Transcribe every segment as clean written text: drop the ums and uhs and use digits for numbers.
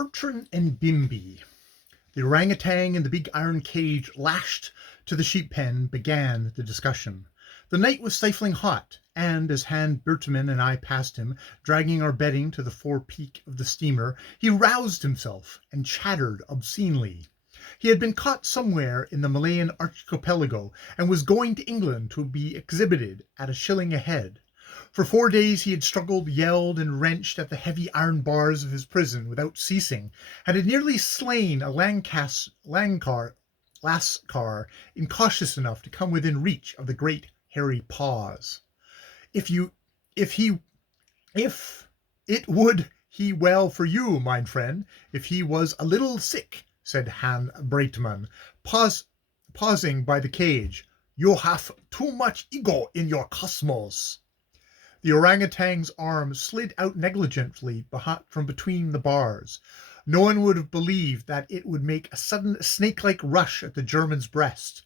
Bertrand and Bimby. The orangutan in the big iron cage lashed to the sheep pen began the discussion. The night was stifling hot, and as Brtrm and I passed him, dragging our bedding to the forepeak of the steamer, he roused himself and chattered obscenely. He had been caught somewhere in the Malayan archipelago and was going to England to be exhibited at a shilling a head. For 4 days he had struggled, yelled, and wrenched at the heavy iron bars of his prison without ceasing, and had nearly slain a lascar incautious enough to come within reach of the great hairy paws. If it would he well for you, mine friend, if he was a little sick, said Brtrm, pausing by the cage. You have too much ego in your cosmos. The orangutan's arm slid out negligently from between the bars. No one would have believed that it would make a sudden snake-like rush at the German's breast.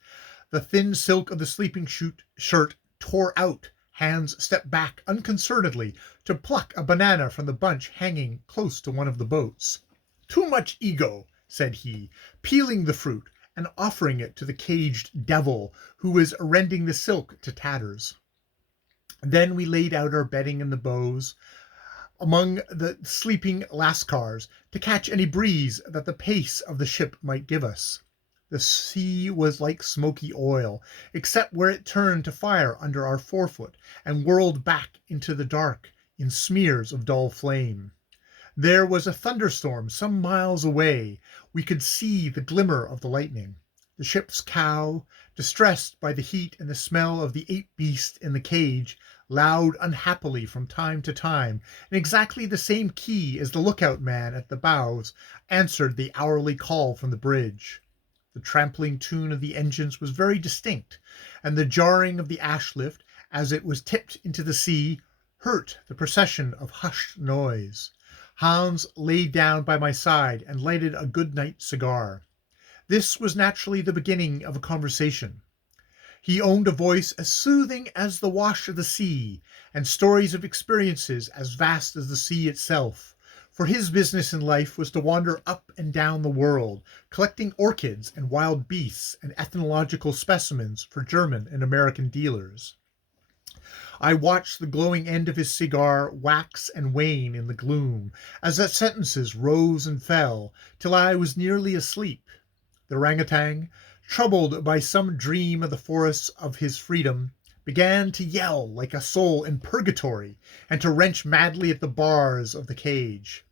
The thin silk of the sleeping shirt tore out. Hans stepped back unconcernedly to pluck a banana from the bunch hanging close to one of the boats. Too much ego, said he, peeling the fruit and offering it to the caged devil, who was rending the silk to tatters. Then we laid out our bedding in the bows among the sleeping lascars to catch any breeze that the pace of the ship might give us. The sea was like smoky oil, except where it turned to fire under our forefoot and whirled back into the dark in smears of dull flame. There was a thunderstorm some miles away. We could see the glimmer of the lightning. The ship's cow, distressed by the heat and the smell of the ape beast in the cage, loud unhappily from time to time, in exactly the same key as the lookout man at the bows, answered the hourly call from the bridge. The trampling tune of the engines was very distinct, and the jarring of the ash lift, as it was tipped into the sea, hurt the procession of hushed noise. Hans lay down by my side and lighted a good-night cigar. This was naturally the beginning of a conversation. He owned a voice as soothing as the wash of the sea, and stories of experiences as vast as the sea itself, for his business in life was to wander up and down the world, collecting orchids and wild beasts and ethnological specimens for German and American dealers. I watched the glowing end of his cigar wax and wane in the gloom, as the sentences rose and fell, till I was nearly asleep. The orangutan, troubled by some dream of the forests of his freedom, began to yell like a soul in purgatory and to wrench madly at the bars of the cage.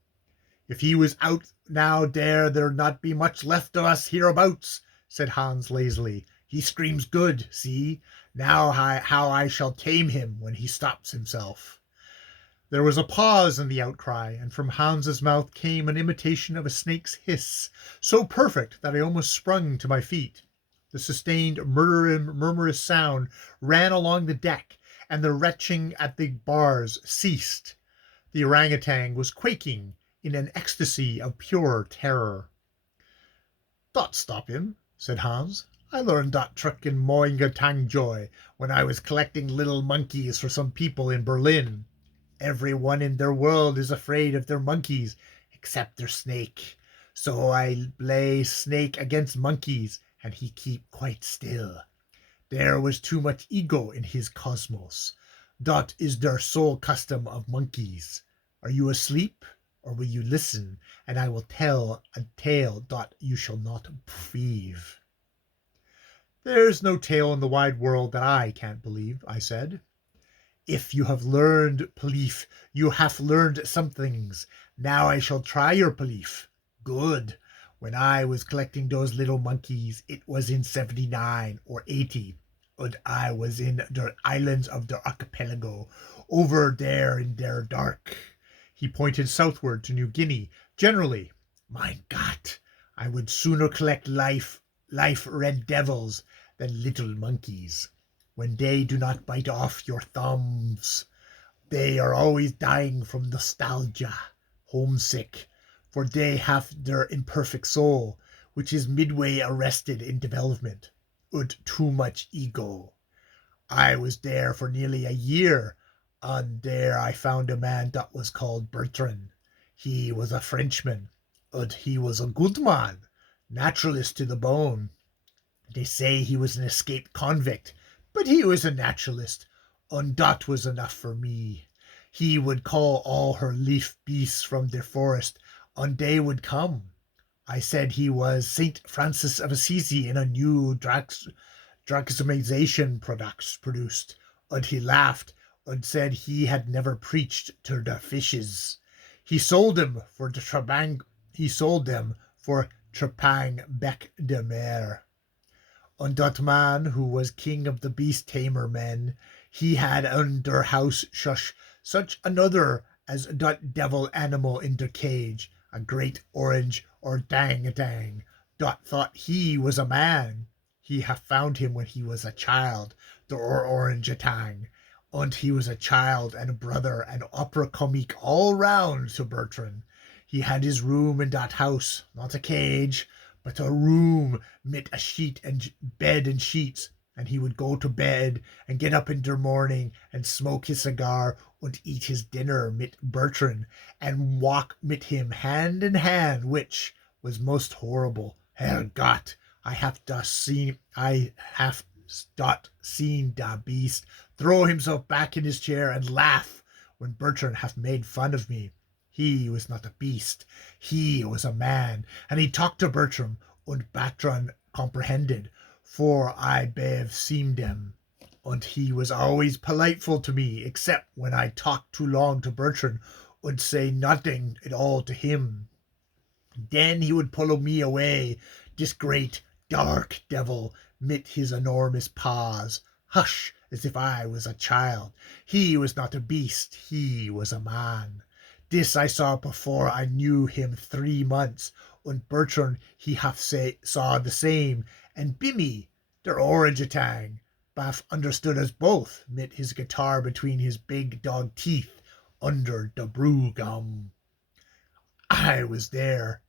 If he was out now there'd not be much left of us hereabouts, said Hans lazily. He screams good, see? Now how I shall tame him when he stops himself. There was a pause in the outcry, and from Hans's mouth came an imitation of a snake's hiss, so perfect that I almost sprung to my feet. The sustained, murmurous sound ran along the deck, and the retching at the bars ceased. The orangutan was quaking in an ecstasy of pure terror. "Dot stop him," said Hans. "I learned dot trick in Moinga when I was collecting little monkeys for some people in Berlin. Everyone in their world is afraid of their monkeys, except their snake. So I play snake against monkeys, and he keep quite still. There was too much ego in his cosmos. Dot is their sole custom of monkeys. Are you asleep, or will you listen, and I will tell a tale dot you shall not believe?" "There's no tale in the wide world that I can't believe," I said. "If you have learned belief, you have learned some things. Now I shall try your belief. Good. When I was collecting those little monkeys, it was in 79 or 80, and I was in the islands of the archipelago, over there in der dark." He pointed southward to New Guinea. "Generally, mein Gott, I would sooner collect life red devils than little monkeys. When they do not bite off your thumbs, they are always dying from nostalgia, homesick, for they have their imperfect soul, which is midway arrested in development, and too much ego. I was there for nearly a year, and there I found a man that was called Brtrm. He was a Frenchman. and he was a good man, naturalist to the bone. They say he was an escaped convict, but he was a naturalist, and that was enough for me. He would call all her leaf beasts from the forest, and they would come. I said he was Saint Francis of Assisi in a new Draximization products produced, and he laughed and said he had never preached to the fishes. He sold them for the Trabang. He sold them for Trepang Bec de Mer. And that man who was king of the beast tamer men, he had under house shush such another as that devil animal in the cage, a great orange or dang, dot thought he was a man. He have found him when he was a child, the orange-a-tang, and he was a child and a brother and opera comique all round to Bertrand. He had his room in that house, not a cage, but a room mit a sheet and bed and sheets, and he would go to bed and get up in der morning and smoke his cigar and eat his dinner mit Bertrand and walk mit him hand in hand, which was most horrible. Herrgott, I have seen da beast throw himself back in his chair and laugh when Bertrand have made fun of me. He was not a beast, he was a man, and he talked to Bertram, and Bertrand comprehended, for I bev seemed him, and he was always politeful to me, except when I talked too long to Bertrand, and say nothing at all to him. Then he would pull me away, this great dark devil, mit his enormous paws. Hush, as if I was a child. He was not a beast, he was a man. This I saw before I knew him 3 months, and Bertrand he saw the same, and Bimmy, der orangutan, Baff understood us both, mit his guitar between his big dog teeth, under the brew gum. I was there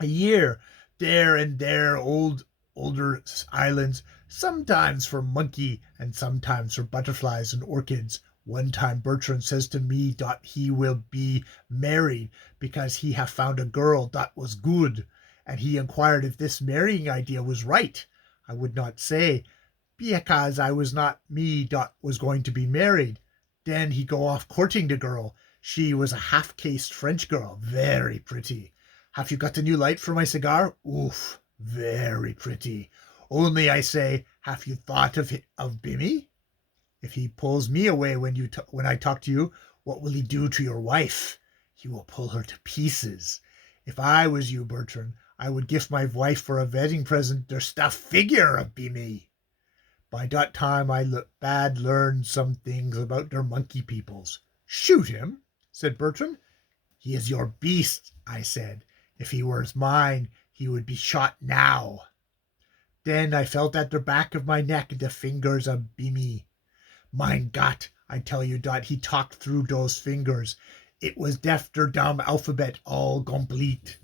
a year, there and there older islands, sometimes for monkey and sometimes for butterflies and orchids. One time Bertrand says to me that he will be married because he have found a girl that was good, and he inquired if this marrying idea was right. I would not say, because I was not me that was going to be married. Then he go off courting the girl. She was a half-caste French girl, very pretty. Have you got a new light for my cigar? Oof, very pretty. Only I say, have you thought of Bimmy? If he pulls me away when I talk to you, what will he do to your wife? He will pull her to pieces. If I was you, Bertrand, I would give my wife for a wedding present the stuffed figure of Bimmy. By that time I bad learned some things about their monkey peoples. Shoot him, said Bertrand. He is your beast, I said. If he were mine, he would be shot now. Then I felt at the back of my neck the fingers of Bimmy. Mein Gott, I tell you that he talked through those fingers. It was def der dumb alphabet all complete.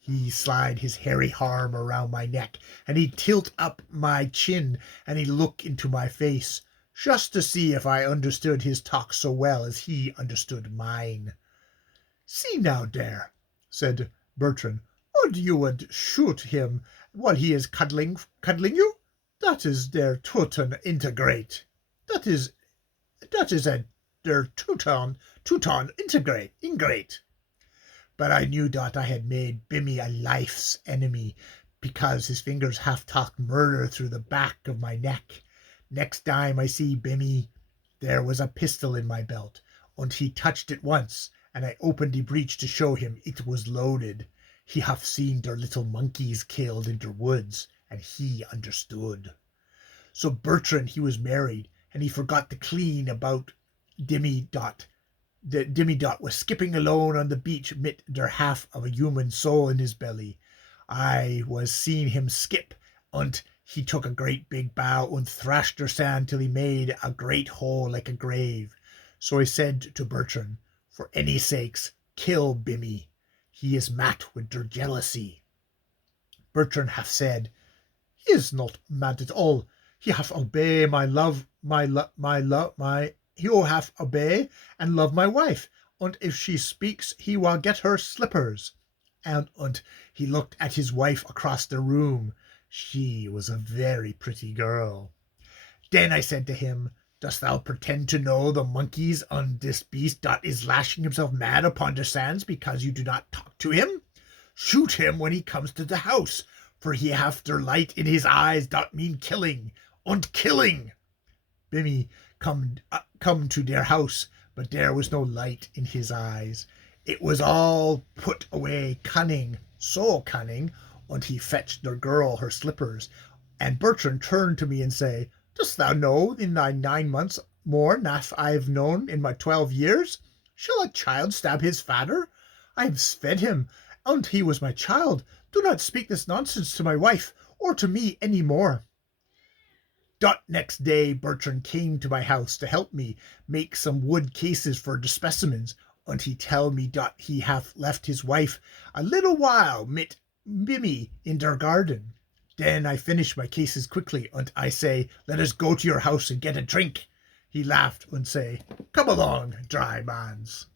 He slide his hairy arm around my neck, and he tilt up my chin, and he look into my face, just to see if I understood his talk so well as he understood mine. See now there, said Bertrand, would you would shoot him while he is cuddling you? That is der Teuton integrate. That is a der Teuton ingrate. But I knew that I had made Bimmy a life's enemy, because his fingers half talked murder through the back of my neck. Next time I see Bimmy, there was a pistol in my belt, and he touched it once, and I opened the breech to show him it was loaded. He hath seen der little monkeys killed in der woods, and he understood. So Bertrand he was married, and he forgot to clean about Dimmy Dot. The Dimmy Dot was skipping alone on the beach mit der half of a human soul in his belly. I was seeing him skip, and he took a great big bow and thrashed der sand till he made a great hole like a grave. So I said to Bertrand, for any sakes, kill Bimmy. He is mad with der jealousy. Bertrand hath said, he is not mad at all. He hath obey he will have obey and love my wife, and if she speaks he will get her slippers. and he looked at his wife across the room. She was a very pretty girl. Then I said to him, Dost thou pretend to know the monkeys on this beast dot is lashing himself mad upon the sands because you do not talk to him? Shoot him when he comes to the house, for he hath der light in his eyes dot mean killing, und killing. Bimmy come to their house, but there was no light in his eyes. It was all put away cunning, so cunning, and he fetched the girl her slippers. And Bertrand turned to me and say, Dost thou know in thy 9 months more naf I've known in my 12 years? Shall a child stab his father? I have fed him, and he was my child. Do not speak this nonsense to my wife, or to me any more. Dot next day Bertrand came to my house to help me make some wood cases for the specimens, and he tell me dot he hath left his wife a little while mit Bimmy in der garden. Then I finish my cases quickly, and I say, Let us go to your house and get a drink. He laughed and say, Come along, dry mans.